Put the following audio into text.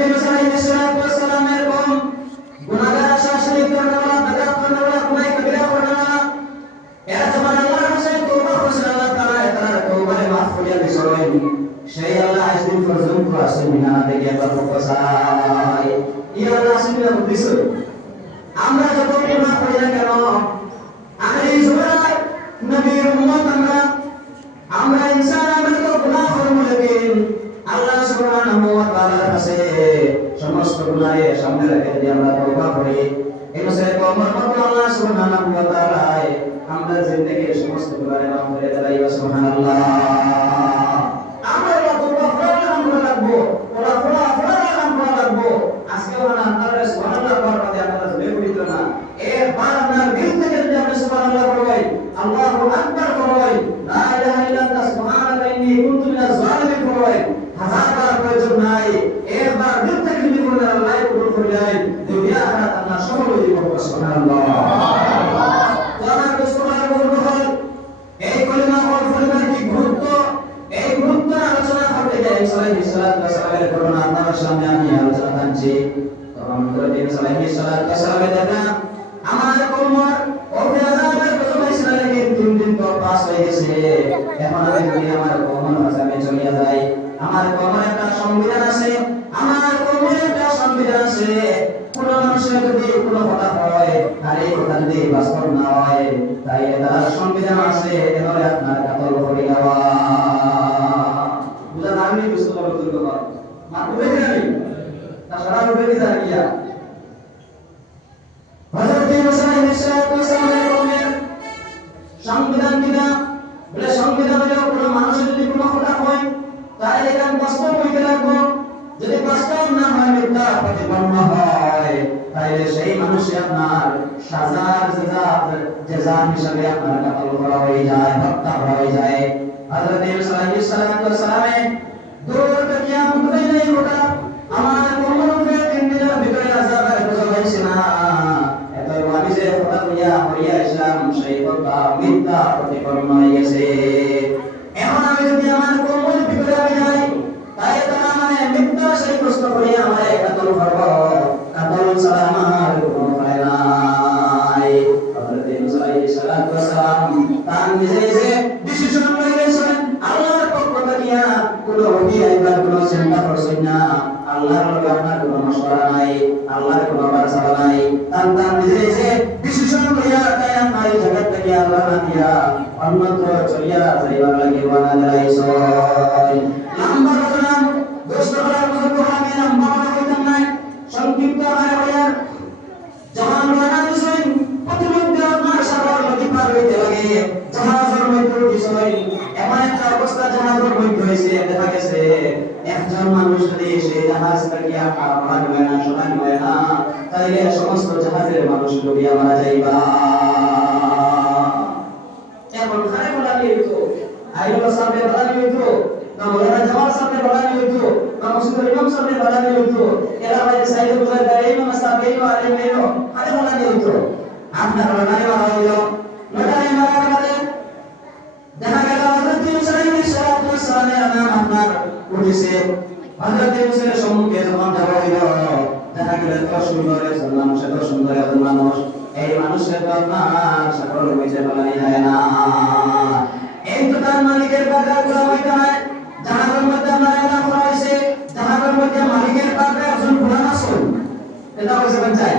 ইউনূস আলাইহিস সালামের কওম গুনাহগার শাসনিক করনেওয়ালা বেদাত করনেওয়ালা গুনাহ কবিরা করনেওয়ালা এরা যখন আল্লাহর কাছে তওবা করেছে আল্লাহ তাআলা তার তওবারে মাফ করিয়া দিয়েছেন সেই আল্লাহ আজদিন পর্যন্ত আসেন মিনানা থেকে আল্লাহ প্রকাশায় ইয়া আল্লাহ আসেন না বুঝছো আমরা যত গুনাহ করি না কেন আখেরি জমানার নবীর উম্মত আমরা ইনসান আমরা তো গুনাহ করব লেকিন আল্লাহ সুবহানাহু ওয়া তাআলার কাছে সমস্ত গুনাহের সামনে রেখে দিয়ে আমরা তওবা করি এই মসজিদে কওমের মত আল্লাহ সুবহানাহু ওয়া তাআলা আমরা জিন্দেগির সমস্ত গুনাহ মাফ করে দেয় সুবহানাল্লাহ আমরা তওবা করা লাগবো ওরা লাগবো আজকে ওরা আল্লাহর সুবহানাল্লাহ করতে আমরা জুড়ে পড়িত না একবার আপনার দিল থেকে যদি আপনি সুবহানাল্লাহ পড়বেন আল্লাহু আকবার পড়বেন লা ইলাহা ইল্লাল্লাহ সুবহানাল্লাহ ইন্নী কুনতু মিনাজ জালিমিন পড়বেন হাজারবার প্রয়োজন নাই একবার দিল থেকে যদি পড়লে আল্লাহ কবুল করে দেয় দুনিয়া আখিরাত আল্লাহ সফল হয়ে যাবে সুবহানাল্লাহ আমার সুবহানাল্লাহ বলতে এই কলিমা পড়বার কি গুরুত্ব এই গুরুত্ব আলোচনা করতে যাই সালাইহিস সালামের ঘটনা আপনাদের সামনে আমি আলোচনা করছি তখন সালাইহিস সালামের দেখা আমার কওমের অভিযানের প্রথম ইসরায়েলের 3 দিন তো পাস হয়ে গেছে এখন আমি যদি আমার কওমের কাছে চলে যাই আমার কওমের একটা সংবিধান আছে আমার কওমের একটা সংবিধান আছে কোন মানুষের যদি কোনো কথা হয় আর এই কথা যদি বাস্তব না হয় তাই তার সংবিধান আছে এভাবে আপনার কাতল করে দেওয়া বুঝা আমি বুঝতে পারবো তো কথা মাত্র বেঁচে যাবে তাছাড়া বেঁচে যায় গিয়া হযরত মুসা আলাইহিস সালামের কওমের সংবিধান কিনা বলে সংবিধান হলো কোনো মানুষের যদি কোনো কথা হয় তাহলে এটা বাস্তব হইতে লাগবে যদি বাস্তব না হয় মিথ্যা প্রতিপন্ন হয় তাহলে সেই মানুষই আপনার সাজার জাযা হিসাবে আপনার কাতল করা হয়ে যায় হত্যা করা হয়ে যায় হযরত মুসা আলাইহিস সালামে দূর থেকে কিয়ামত পর্যন্ত এই কথা আমার কওমের উপরে 3 দিনের ভিতরে আযাবের বোঝা হইছে না এতই আমি যে কথা হইয়া ইসলাম সেই কথা মিথ্যা প্রতিপন্ন হয়ে গেছে এখন আমি যদি আমার কওমের ভিতরে আমি যাই তাই তারা মানে মিথ্যা সেই প্রশ্ন করি আমার কাতল করব কাতল ছাড়া আমার কোনো উপায় নাই হযরত মুসা আলাইহিস সালাম তার নিজে যে ডিসিশন নিয়েছেন আল্লাহর পক্ষ থেকে কোনো ওহি আইবার কোনো চিন্তা করছেন না আল্লাহর লগে আপনার কোনো মশওয়ারা নাই আল্লাহর কোনো বারসা নাই তার নিজে যে ডিসিশন লইয়া তাই আপনার এই জগৎ থেকে আল্লাহ না দিয়া অন্যত্র চলিয়া যাইবার লাগে ওয়ানা দিলাইছো লম্বা ঘটনা দোস্ত করার মতো আমি লম্বা কথা কইতাম না সংক্ষিপ্ত আমার বলার যখন রানা দিছেন প্রতিমধ্যে আপনার সাগর নদী পার হইতে লাগে জাহাজের মধ্যে বিষয় এমন একটা অবস্থা জাহাজের মধ্যে হয়েছে দেখা গেছে একজন মানুষ যদি সেই জাহাজ থেকে পার হয় না সমান হয় না তাইলে সমস্ত জাহাজের মানুষ ডুবিয়া মারা যাইবা এখন খারে বলা নিয়তো আইলো সামনে বলা নিয়তো না মৌলানা জামাল সামনে বলা নিয়তো না মুসলিম ইমাম সামনে বলা নিয়তো এরা বাইরে সাইডে বুঝায় দেয় ইমাম সাহেব এই আর এই মেলো খারে বলা নিয়তো আপনার লড়াই মারা হইলো লড়াই মারা গেলে দেখা গেল হযরত মুসা আলাইহিস সালামের নাম আপনার উঠেছে হযরত মুসার সম্মুখে যখন যাওয়া হইলো দেখা গেল এত সুন্দর একজন মানুষ এত সুন্দর একজন মানুষ এই মানুষের তো আপনার সকল হইতে বলাই যায় না এই তো তার মালিকের বাগান করা হইতে হয় জাহাজের মধ্যে আমরা এটা করা হয়েছে জাহাজের মধ্যে মালিকের বাগান একজন ঘোড়া আসল এটা হচ্ছে চাই